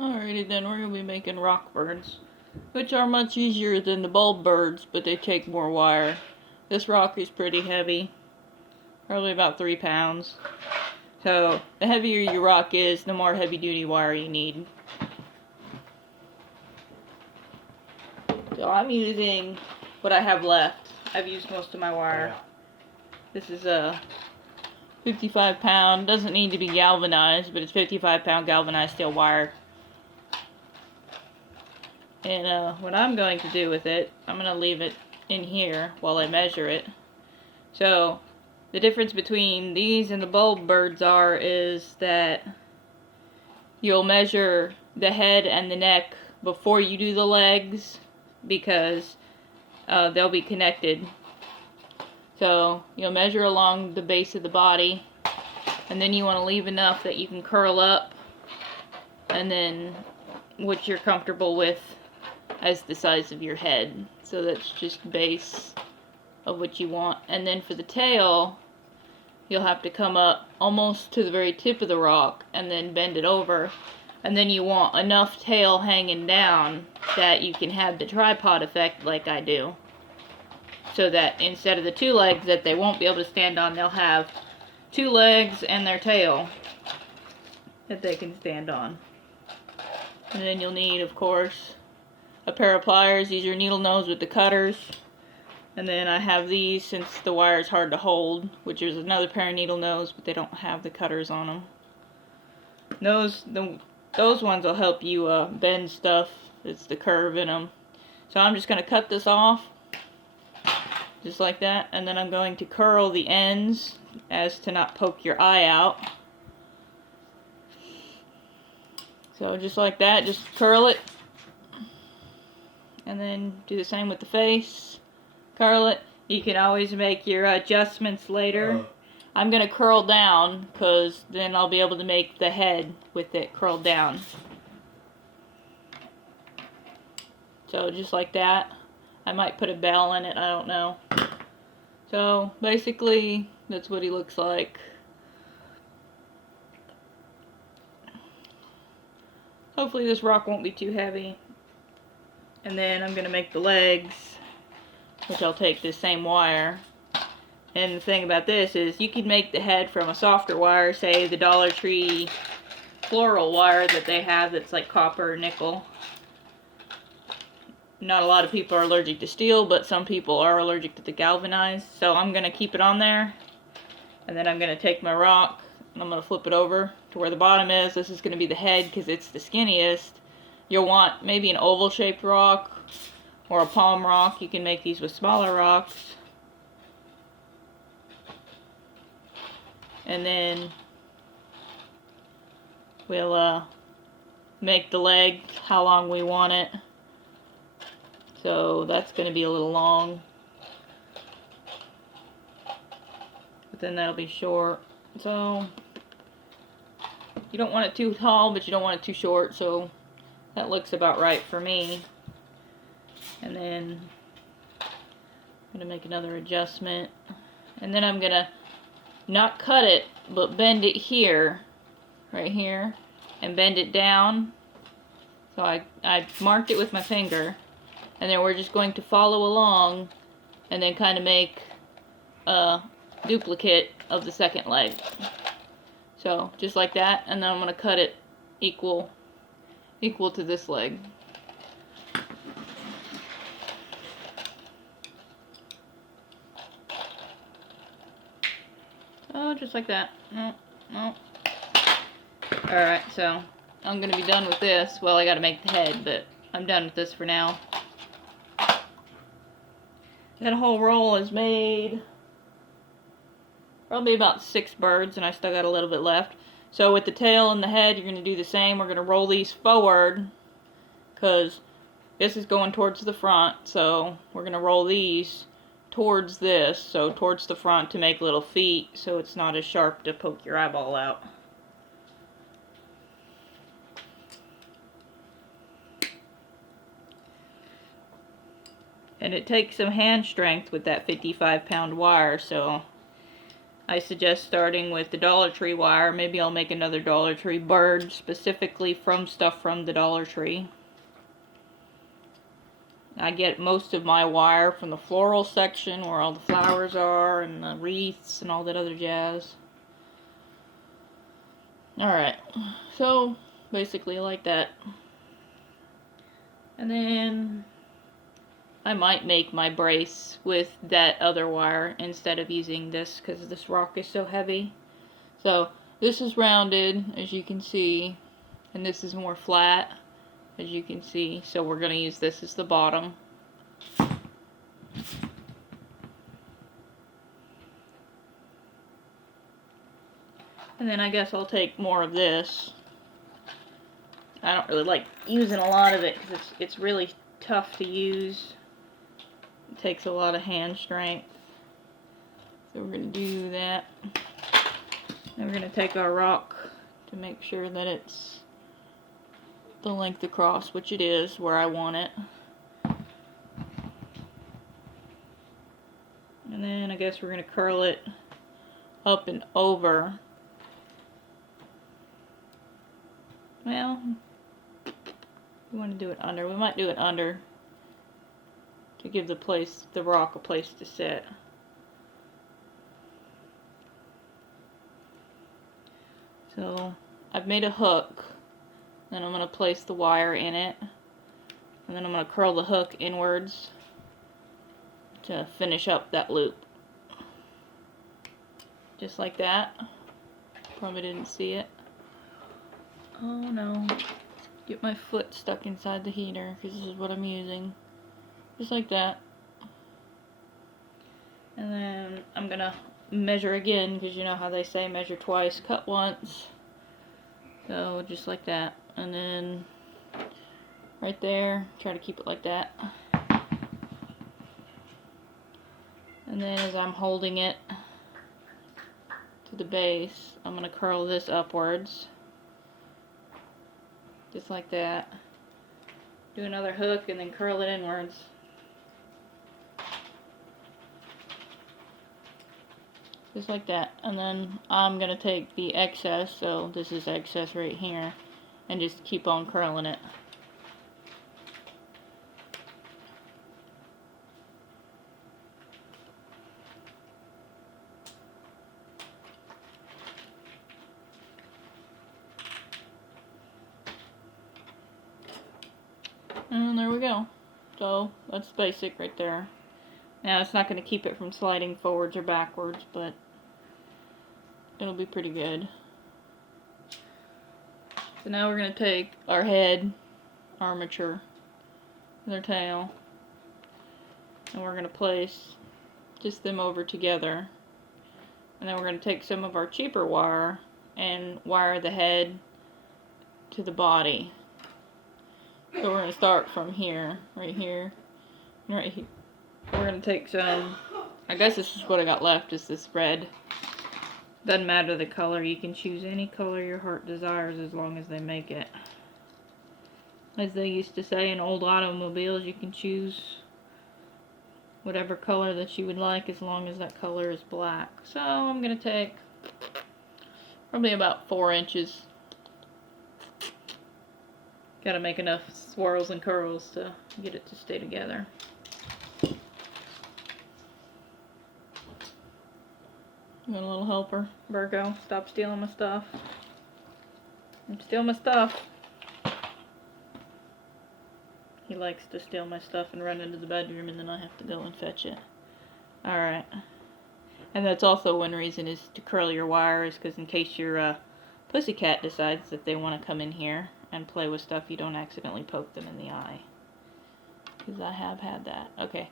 Alrighty then, we're going to be making rock birds, which are much easier than the bulb birds, but they take more wire. This rock is pretty heavy, probably about 3 pounds. So, the heavier your rock is, the more heavy duty wire you need. So I'm using what I have left. I've used most of my wire. This is a 55 pound, doesn't need to be galvanized, but it's 55 pound galvanized steel wire. And what I'm going to do with it, I'm going to leave it in here while I measure it. So, the difference between these and the bulb birds is that you'll measure the head and the neck before you do the legs, because they'll be connected. So, you'll measure along the base of the body, and then you want to leave enough that you can curl up, and then what you're comfortable with as the size of your head. So that's just base of what you want. And then for the tail, you'll have to come up almost to the very tip of the rock and then bend it over. And then you want enough tail hanging down that you can have the tripod effect like I do. So that instead of the 2 legs that they won't be able to stand on, they'll have 2 legs and their tail that they can stand on. And then you'll need, of course, a pair of pliers. These are needle nose with the cutters. And then I have these, since the wire is hard to hold, which is another pair of needle nose, but they don't have the cutters on them. Those ones will help you bend stuff. It's the curve in them. So I'm just going to cut this off, just like that, and then I'm going to curl the ends as to not poke your eye out. So just like that, just curl it. And then do the same with the face. Curl it. You can always make your adjustments later. I'm going to curl down, because then I'll be able to make the head with it curled down. So just like that. I might put a bell in it, I don't know. So basically, that's what he looks like. Hopefully this rock won't be too heavy. And then I'm going to make the legs, which I'll take this same wire. And the thing about this is you can make the head from a softer wire, say the Dollar Tree floral wire that they have that's like copper or nickel. Not a lot of people are allergic to steel, but some people are allergic to the galvanized. So I'm going to keep it on there. And then I'm going to take my rock and I'm going to flip it over to where the bottom is. This is going to be the head because it's the skinniest. You'll want maybe an oval shaped rock or a palm rock. You can make these with smaller rocks. And then we'll make the leg how long we want it. So that's going to be a little long. But then that'll be short. So you don't want it too tall, but you don't want it too short. So that looks about right for me. And then I'm going to make another adjustment. And then I'm going to not cut it, but bend it here, right here, and bend it down. So I marked it with my finger. And then we're just going to follow along and then kind of make a duplicate of the second leg. So just like that, and then I'm going to cut it equal to this leg. Oh, just like that. No. Alright, so I'm going to be done with this. Well, I got to make the head, but I'm done with this for now. That whole roll is made probably about 6 birds, and I still got a little bit left. So with the tail and the head, you're going to do the same. We're going to roll these forward, because this is going towards the front, so we're going to roll these towards this, so towards the front to make little feet, so it's not as sharp to poke your eyeball out. And it takes some hand strength with that 55-pound wire, so I suggest starting with the Dollar Tree wire. Maybe I'll make another Dollar Tree bird specifically from stuff from the Dollar Tree. I get most of my wire from the floral section where all the flowers are and the wreaths and all that other jazz. Alright, so basically like that. And then I might make my brace with that other wire instead of using this because this rock is so heavy. So this is rounded, as you can see, and this is more flat, as you can see. So we're going to use this as the bottom. And then I guess I'll take more of this. I don't really like using a lot of it because it's really tough to use. It takes a lot of hand strength. So we're going to do that. Then we're going to take our rock to make sure that it's the length across, which it is where I want it. And then I guess we're going to curl it up and over. Well, we want to do it under. We might do it under to give the rock a place to sit. So I've made a hook, then I'm going to place the wire in it, and then I'm going to curl the hook inwards to finish up that loop. Just like that. Probably didn't see it. Oh no. Get my foot stuck inside the heater because this is what I'm using. Just like that. And then I'm going to measure again because you know how they say measure twice, cut once. So just like that. And then right there, try to keep it like that. And then as I'm holding it to the base, I'm going to curl this upwards. Just like that. Do another hook and then curl it inwards. Just like that. And then I'm going to take the excess, so this is excess right here, and just keep on curling it. And there we go. So that's basic right there. Now it's not going to keep it from sliding forwards or backwards, but it'll be pretty good. So now we're going to take our head armature with our tail, and we're going to place just them over together. And then we're going to take some of our cheaper wire and wire the head to the body. So we're going to start from here, right here, and right here. We're going to take some, I guess this is what I got left, is this red. Doesn't matter the color, you can choose any color your heart desires as long as they make it. As they used to say in old automobiles, you can choose whatever color that you would like as long as that color is black. So I'm going to take probably about 4 inches. Gotta make enough swirls and curls to get it to stay together. You want a little helper? Virgo, stop stealing my stuff. Don't steal my stuff. He likes to steal my stuff and run into the bedroom, and then I have to go and fetch it. Alright. And that's also one reason is to curl your wires, because in case your pussycat decides that they want to come in here and play with stuff, you don't accidentally poke them in the eye. Because I have had that. Okay.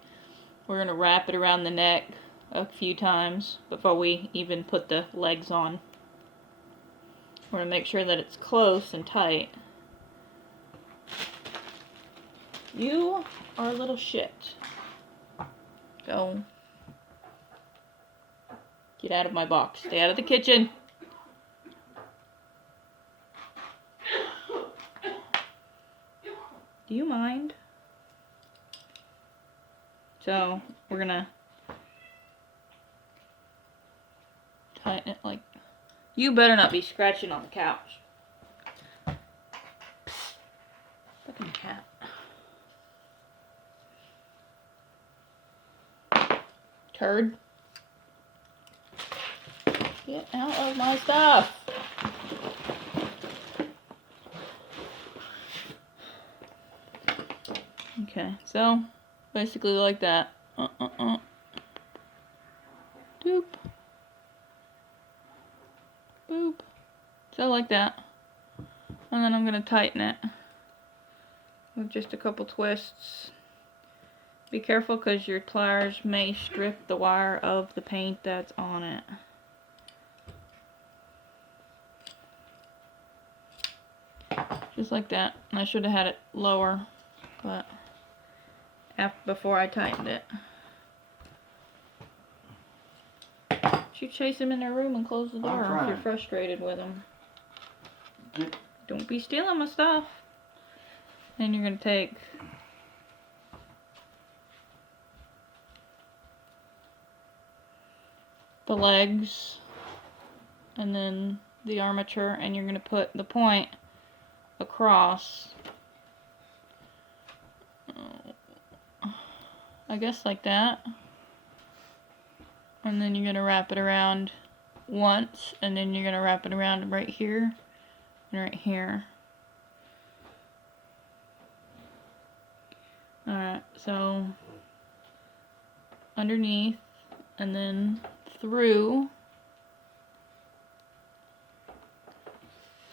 We're going to wrap it around the neck a few times before we even put the legs on. We're going to make sure that it's close and tight. You are a little shit. Go. Get out of my box. Stay out of the kitchen. Do you mind? So, we're gonna tighten it like... You better not be scratching on the couch. Fucking cat. Turd. Get out of my stuff. Okay, so basically like that. Doop. Boop. So like that. And then I'm going to tighten it with just a couple twists. Be careful because your pliers may strip the wire of the paint that's on it. Just like that. I should have had it lower, but before I tightened it. You chase them in their room and close the door if you're frustrated with them. Don't be stealing my stuff. And you're going to take the legs and then the armature, and you're going to put the point across, I guess like that. And then you're going to wrap it around once, and then you're going to wrap it around right here and right here. Alright, so underneath and then through.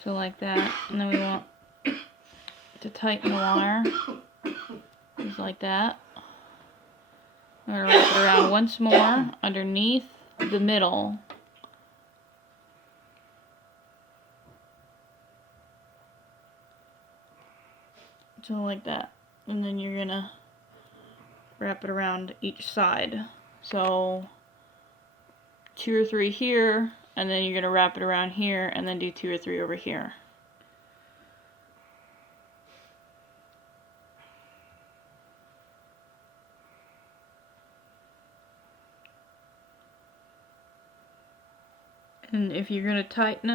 So like that. And then we want to tighten the wire. Just like that. I'm going to wrap it around once more underneath the middle. So like that. And then you're going to wrap it around each side. So 2 or 3 here, and then you're going to wrap it around here, and then do 2 or 3 over here. And if you're going to tighten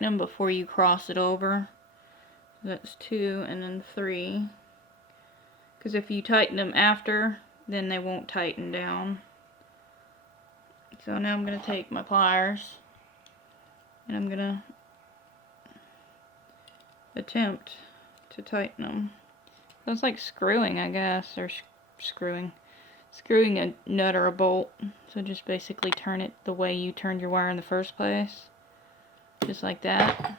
them before you cross it over. That's 2 and then 3. Because if you tighten them after, then they won't tighten down. So now I'm going to take my pliers and I'm going to attempt to tighten them. So it's like screwing, I guess, or screwing a nut or a bolt. So just basically turn it the way you turned your wire in the first place. Just like that.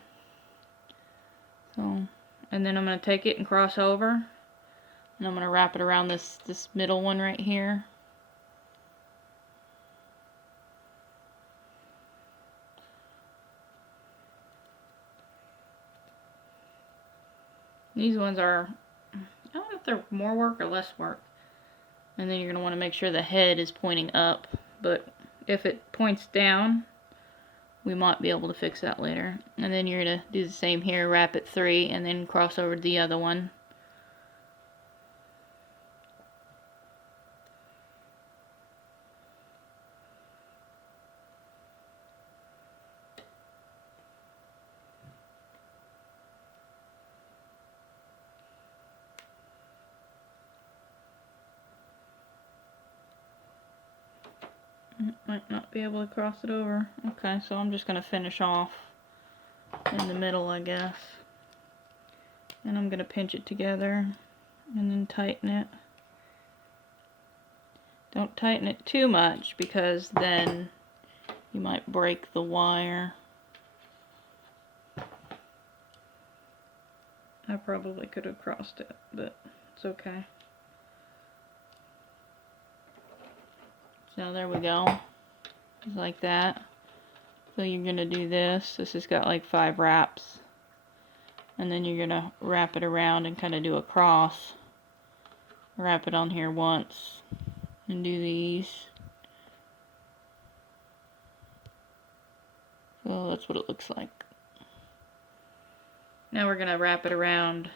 So, and then I'm going to take it and cross over. And I'm going to wrap it around this middle one right here. These ones are, I don't know if they're more work or less work. And then you're going to want to make sure the head is pointing up. But if it points down, we might be able to fix that later. And then you're going to do the same here, wrap it 3, and then cross over to the other one. Might not be able to cross it over. Okay, so I'm just going to finish off in the middle, I guess. And I'm going to pinch it together and then tighten it. Don't tighten it too much because then you might break the wire. I probably could have crossed it, but it's okay. So there we go. Just like that. So you're going to do this. This has got like 5 wraps. And then you're going to wrap it around and kind of do a cross. Wrap it on here once. And do these. So that's what it looks like. Now we're going to wrap it around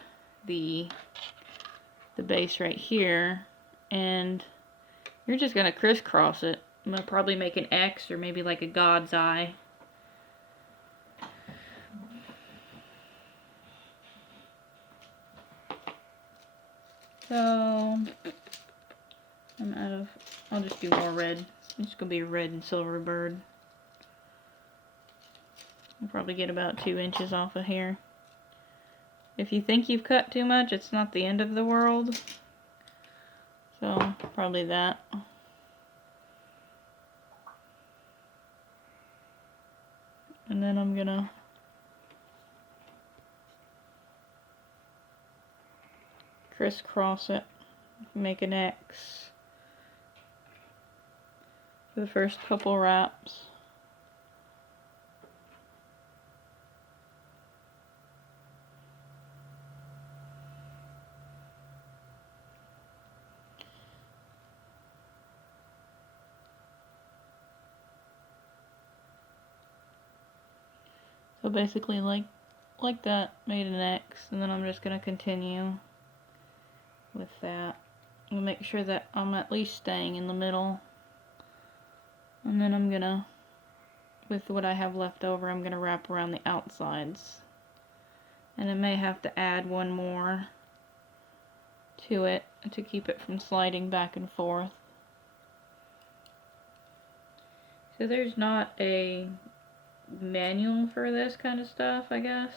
the base right here. And you're just going to crisscross it. I'm going to probably make an X or maybe like a God's eye So, I'm out of, I'll just do more red. It's going to be a red and silver bird. I'll probably get about 2 inches off of here. If you think you've cut too much, it's not the end of the world. So, probably that. And then I'm gonna crisscross it, make an X for the first couple wraps. So basically like that, made an X, and then I'm just going to continue with that. I'm going to make sure that I'm at least staying in the middle. And then I'm going to, with what I have left over, I'm going to wrap around the outsides. And I may have to add one more to it to keep it from sliding back and forth. So there's not a manual for this kind of stuff, I guess,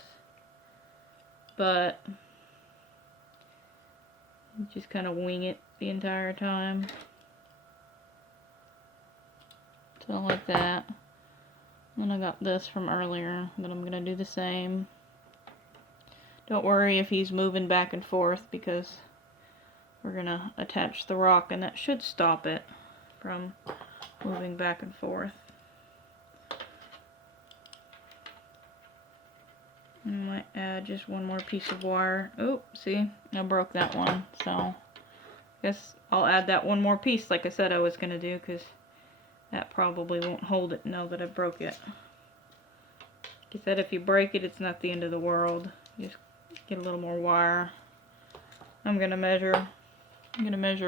but you just kind of wing it the entire time. So like that. Then I got this from earlier that I'm gonna do the same. Don't worry if he's moving back and forth, because we're gonna attach the rock and that should stop it from moving back and forth. I might add just one more piece of wire. Oh, see, I broke that one, so I guess I'll add that one more piece like I said I was gonna do, because that probably won't hold it now that I broke it. Like I said, if you break it, it's not the end of the world. You just get a little more wire. I'm gonna measure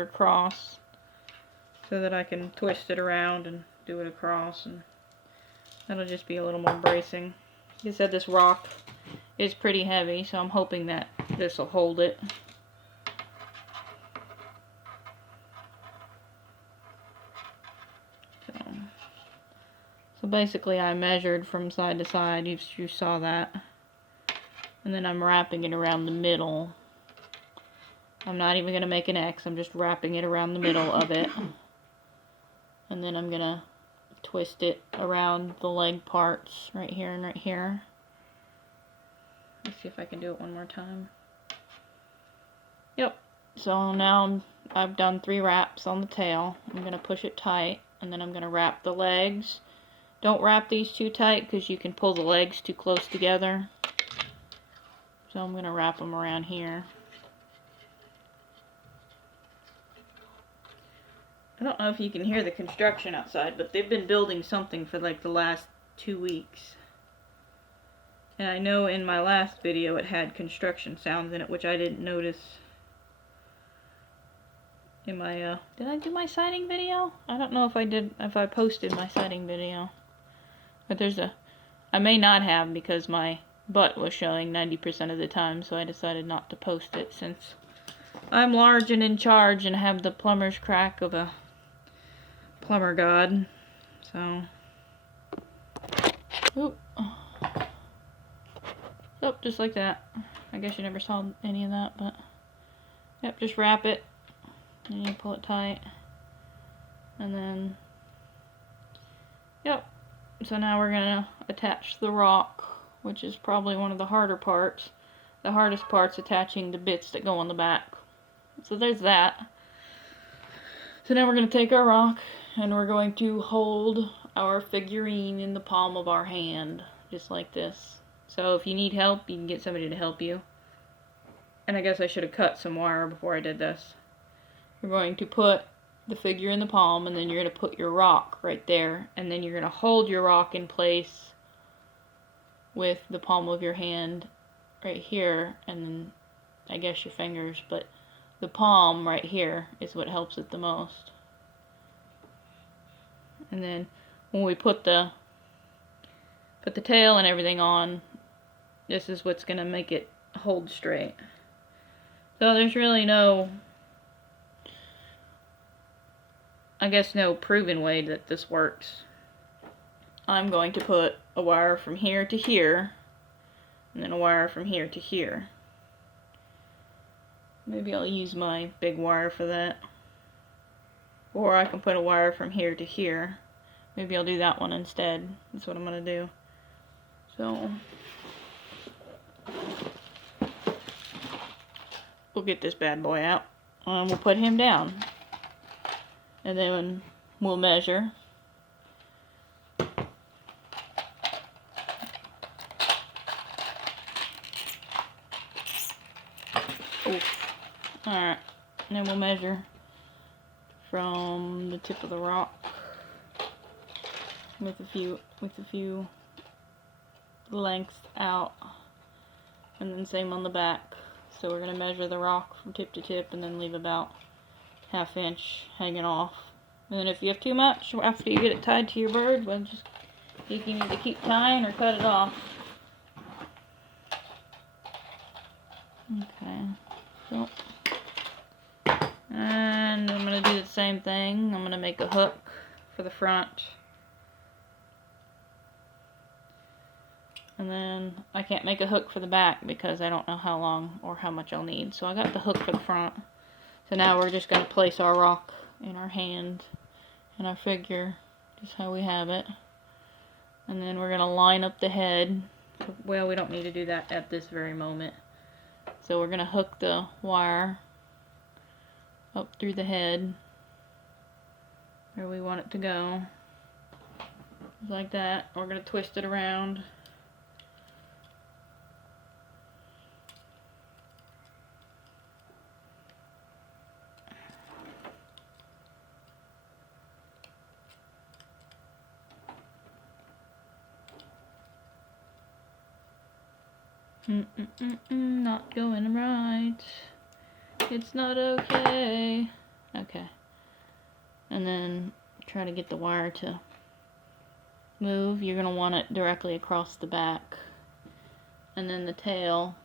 across so that I can twist it around and do it across, and that'll just be a little more bracing. Like I said, this rock is pretty heavy, so I'm hoping that this will hold it. So basically I measured from side to side, you saw that. And then I'm wrapping it around the middle. I'm not even going to make an X, I'm just wrapping it around the middle of it. And then I'm going to twist it around the leg parts right here and right here. Let's see if I can do it one more time. Yep. So now I've done 3 wraps on the tail. I'm going to push it tight, and then I'm going to wrap the legs. Don't wrap these too tight because you can pull the legs too close together. So I'm going to wrap them around here. I don't know if you can hear the construction outside, but they've been building something for like the last 2 weeks. And I know in my last video it had construction sounds in it, which I didn't notice in my, did I do my siding video? I don't know if I did, if I posted my siding video. But I may not have, because my butt was showing 90% of the time, so I decided not to post it since I'm large and in charge and have the plumber's crack of a plumber god. So, oop. Yep, just like that. I guess you never saw any of that, but yep, just wrap it and you pull it tight, and then yep. So now we're gonna attach the rock, which is probably one of the harder parts. The hardest part's attaching the bits that go on the back. So there's that. So now we're gonna take our rock and we're going to hold our figurine in the palm of our hand, just like this. So if you need help, you can get somebody to help you. And I guess I should have cut some wire before I did this. We're going to put the figure in the palm, and then you're going to put your rock right there, and then you're going to hold your rock in place with the palm of your hand right here, and then I guess your fingers, but the palm right here is what helps it the most. And then when we put the tail and everything on, this is what's going to make it hold straight. So there's really no I guess, no proven way that this works. I'm going to put a wire from here to here, and then a wire from here to here. Maybe I'll use my big wire for that. Or I can put a wire from here to here. Maybe I'll do that one instead. That's what I'm going to do. So, we'll get this bad boy out. And we'll put him down. And then we'll measure. Alright, and then we'll measure from the tip of the rock with a few lengths out, and then same on the back. So we're going to measure the rock from tip to tip and then leave about ½ inch hanging off. And then if you have too much after you get it tied to your bird, well, you can either keep tying or cut it off. Okay, so, and I'm going to do the same thing. I'm going to make a hook for the front. And then I can't make a hook for the back because I don't know how long or how much I'll need. So I got the hook for the front. So now we're just going to place our rock in our hand and our figure, just how we have it. And then we're going to line up the head. Well, we don't need to do that at this very moment. So we're going to hook the wire up through the head where we want it to go. Just like that. We're going to twist it around. Not going right. It's not okay. Okay. And then try to get the wire to move. You're going to want it directly across the back. And then the tail.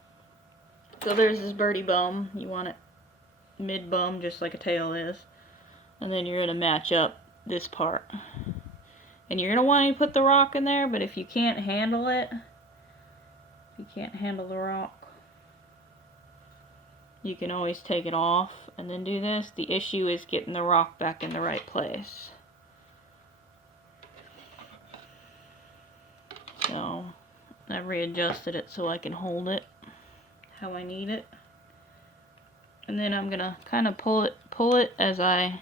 So there's this birdie bum. You want it mid bum, just like a tail is. And then you're going to match up this part. And you're going to want to put the rock in there, but if you can't handle it, if you can't handle the rock, you can always take it off and then do this. The issue is getting the rock back in the right place. So I readjusted it so I can hold it how I need it. And then I'm gonna kind of pull it as I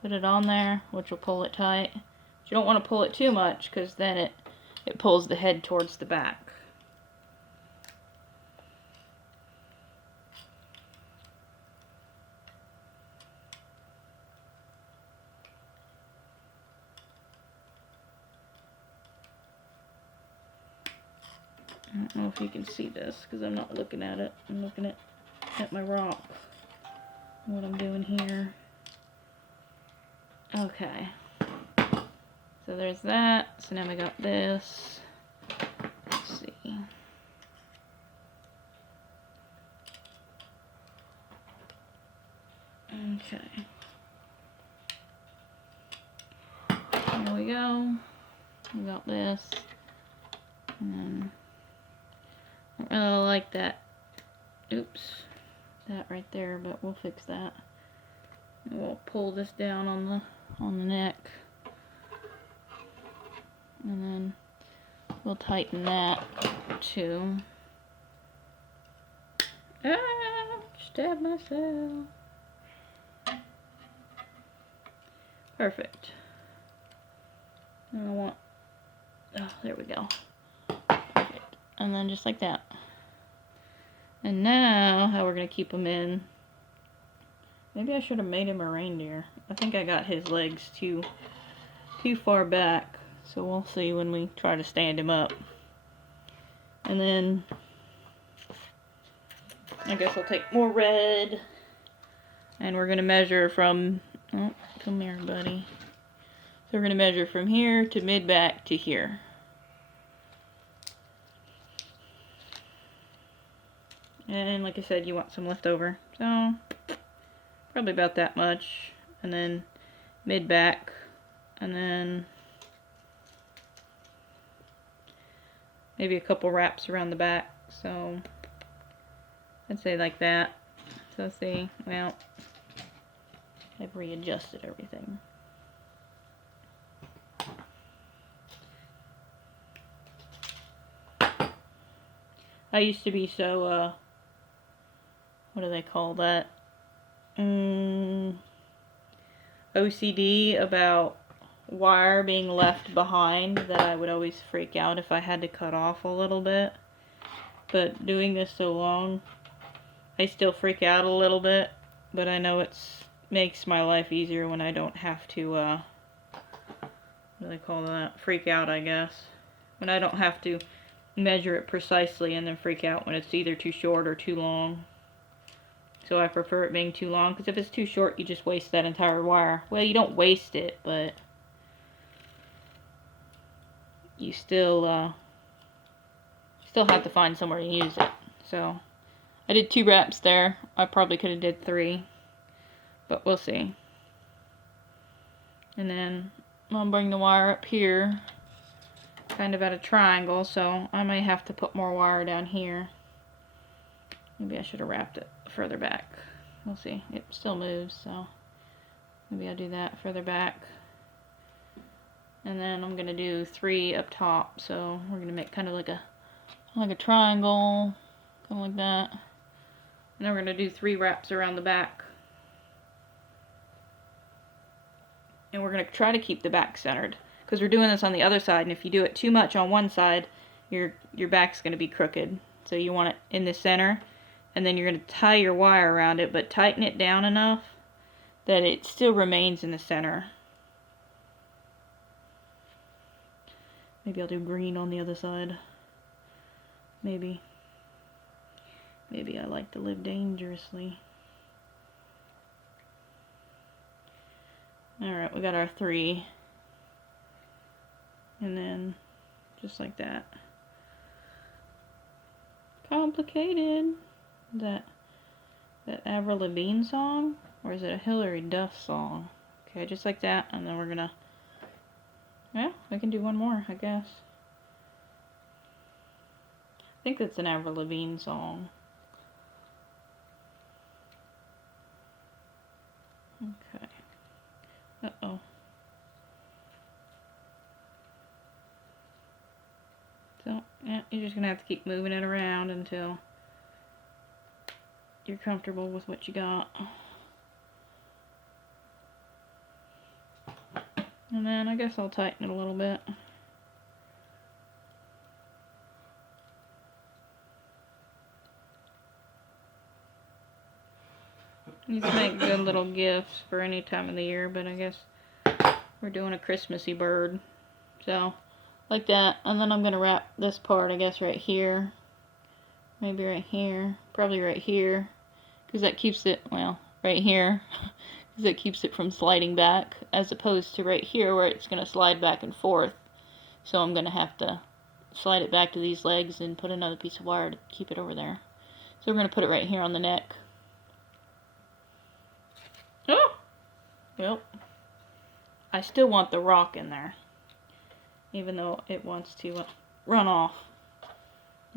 put it on there, which will pull it tight. But you don't want to pull it too much because then it pulls the head towards the back. I don't know if you can see this because I'm not looking at it. I'm looking at my rock. What I'm doing here. Okay. So there's that. So now we got this. Let's see. Okay. There we go. We got this. And I don't really like that. Oops. That right there, but we'll fix that. And we'll pull this down on the neck. And then we'll tighten that too. Ah, stabbed myself. Perfect. And I want, oh, there we go. Perfect. And then just like that. And now, how we're going to keep him in. Maybe I should have made him a reindeer. I think I got his legs too far back. So we'll see when we try to stand him up. And then, I guess I'll take more red. And we're going to measure from, oh, come here, buddy. So we're going to measure from here to mid-back to here. And like I said, you want some left over. So, probably about that much. And then mid-back, and then maybe a couple wraps around the back. So I'd say like that. So see, well, I've readjusted everything. I used to be so, what do they call that? OCD about wire being left behind that I would always freak out if I had to cut off a little bit. But doing this so long, I still freak out a little bit, but I know it's makes my life easier when I don't have to, what do they call that? Freak out, I guess. When I don't have to measure it precisely and then freak out when it's either too short or too long. So I prefer it being too long, because if it's too short, you just waste that entire wire. Well, you don't waste it, but you still have to find somewhere to use it. So I did 2 wraps there. I probably could have did 3, but we'll see. And then I'll bring the wire up here, kind of at a triangle, so I may have to put more wire down here. Maybe I should have wrapped it further back. We'll see. It still moves, so maybe I'll do that further back. And then I'm going to do 3 up top, so we're going to make kind of like a triangle, kind of like that. And then we're going to do 3 wraps around the back. And we're going to try to keep the back centered, because we're doing this on the other side, and if you do it too much on one side, your back's going to be crooked. So you want it in the center, and then you're going to tie your wire around it, but tighten it down enough that it still remains in the center. Maybe I'll do green on the other side. Maybe I like to live dangerously. Alright, we got our 3. And then, just like that. Complicated. Is that Avril Lavigne song? Or is it a Hilary Duff song? Okay, just like that. And then we're gonna... Yeah, I can do one more, I guess. I think that's an Avril Lavigne song. Okay. Uh-oh. So, yeah, you're just gonna have to keep moving it around until you're comfortable with what you got. And then I guess I'll tighten it a little bit. These make good little gifts for any time of the year, but I guess we're doing a Christmassy bird. So, like that. And then I'm going to wrap this part, I guess, right here. Maybe right here. Probably right here. Because that keeps it, well, right here. Because that keeps it from sliding back. As opposed to right here where it's going to slide back and forth. So I'm going to have to slide it back to these legs and put another piece of wire to keep it over there. So we're going to put it right here on the neck. Oh! Well, I still want the rock in there. Even though it wants to run off.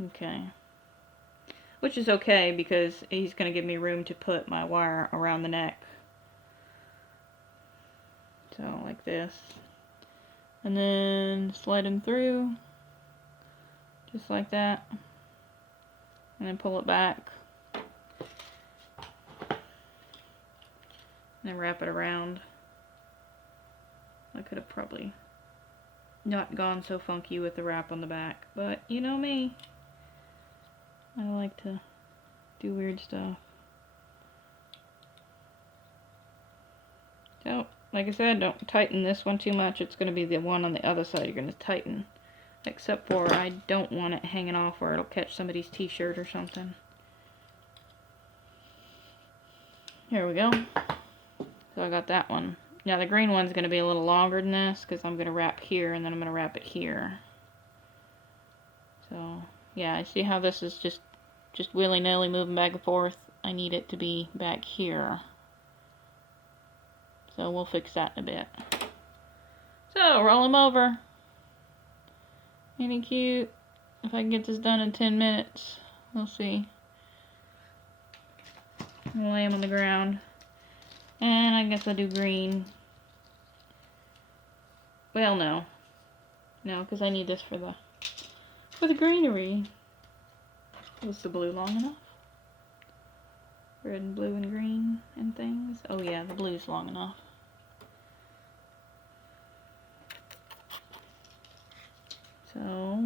Okay. Which is okay because he's going to give me room to put my wire around the neck. So, like this. And then slide him through. Just like that. And then pull it back. And then wrap it around. I could have probably not gone so funky with the wrap on the back, but you know me. I like to do weird stuff. So, like I said, don't tighten this one too much. It's going to be the one on the other side you're going to tighten. Except for I don't want it hanging off or it'll catch somebody's t-shirt or something. Here we go. So I got that one. Now the green one's going to be a little longer than this because I'm going to wrap here and then I'm going to wrap it here. So, yeah, I see how this is just willy-nilly moving back and forth. I need it to be back here. So we'll fix that in a bit. So roll him over. Ain't he cute? If I can get this done in 10 minutes, we'll see. We'll lay him on the ground. And I guess I'll do green. Well, no. No, because I need this for the greenery. Was the blue long enough? Red and blue and green and things. Oh yeah, the blue's long enough. So,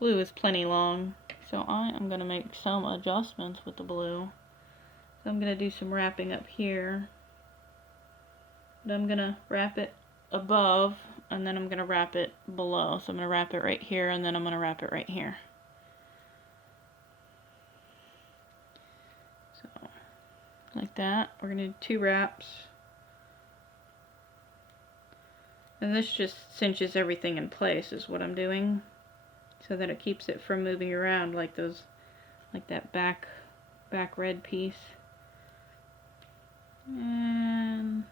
blue is plenty long. So I am going to make some adjustments with the blue. So I'm going to do some wrapping up here. But I'm going to wrap it above, and then I'm going to wrap it below. So I'm going to wrap it right here, and then I'm going to wrap it right here. So, like that. We're going to do 2 wraps. And this just cinches everything in place is what I'm doing. So that it keeps it from moving around like that back red piece. And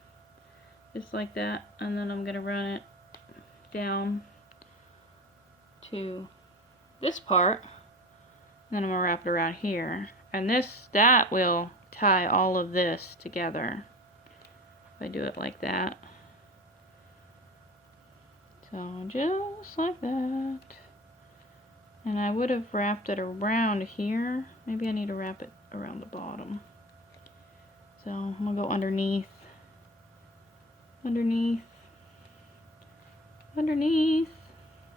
just like that. And then I'm going to run it down to this part. And then I'm going to wrap it around here. And that will tie all of this together. If I do it like that. So just like that. And I would have wrapped it around here. Maybe I need to wrap it around the bottom. So I'm going to go underneath. Underneath. Underneath.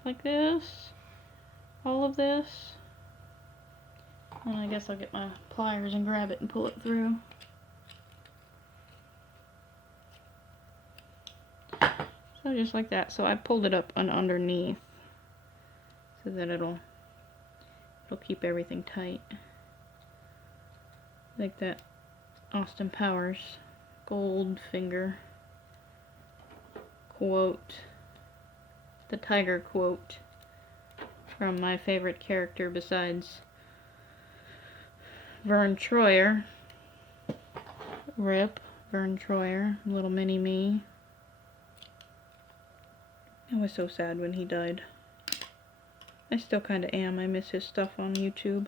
Like this. All of this. And I guess I'll get my pliers and grab it and pull it through. So just like that. So I pulled it up and underneath so that it'll keep everything tight. Like that Austin Powers Goldfinger quote. The tiger quote from my favorite character besides Vern Troyer. Rip Vern Troyer, little mini me. I was so sad when he died. I still kind of am. I miss his stuff on YouTube.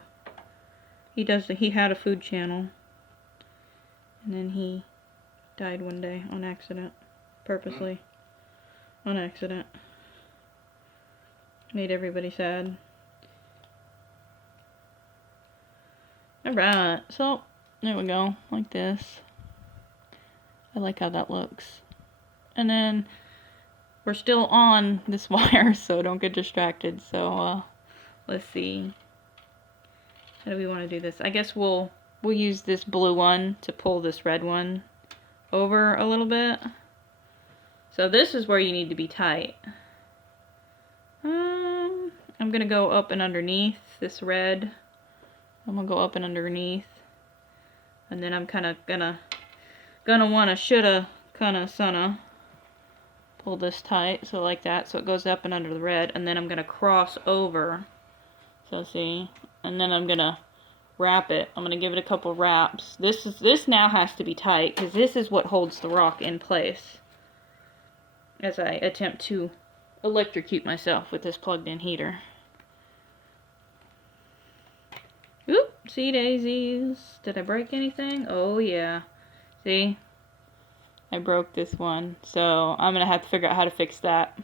He had a food channel. And then he died one day on accident. Purposely. On accident. Made everybody sad. Alright, so there we go. Like this. I like how that looks. And then we're still on this wire, so don't get distracted. So, let's see. How do we want to do this? I guess we'll use this blue one to pull this red one over a little bit. So this is where you need to be tight. I'm going to go up and underneath this red. I'm going to go up and underneath. And then I'm kind of gonna wanna, shoulda, kinda, sunna. Pull this tight, so like that, so it goes up and under the red, and then I'm going to cross over, so see, and then I'm going to wrap it. I'm going to give it a couple wraps. This now has to be tight, because this is what holds the rock in place, as I attempt to electrocute myself with this plugged-in heater. Oop, see daisies. Did I break anything? Oh yeah. See? I broke this one, so I'm gonna have to figure out how to fix that.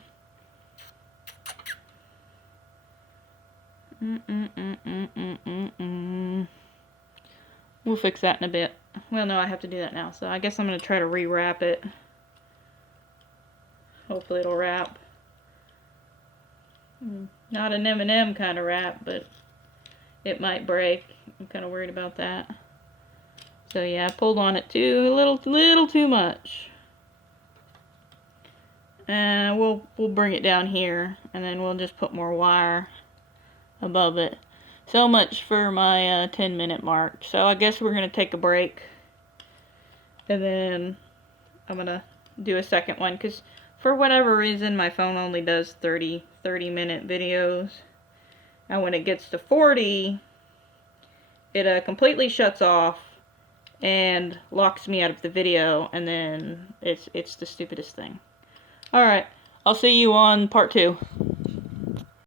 We'll fix that in a bit. Well, no, I have to do that now, so I guess I'm gonna try to rewrap it. Hopefully it'll wrap. Not an M&M kind of wrap, but it might break. I'm kind of worried about that. So yeah, I pulled on it too, a little too much. And we'll bring it down here, and then we'll just put more wire above it. So much for my 10-minute mark. So I guess we're gonna take a break, and then I'm gonna do a second one, because for whatever reason my phone only does 30-minute videos, and when it gets to 40, it completely shuts off. and locks me out of the video, and then it's the stupidest thing. Alright, I'll see you on part 2.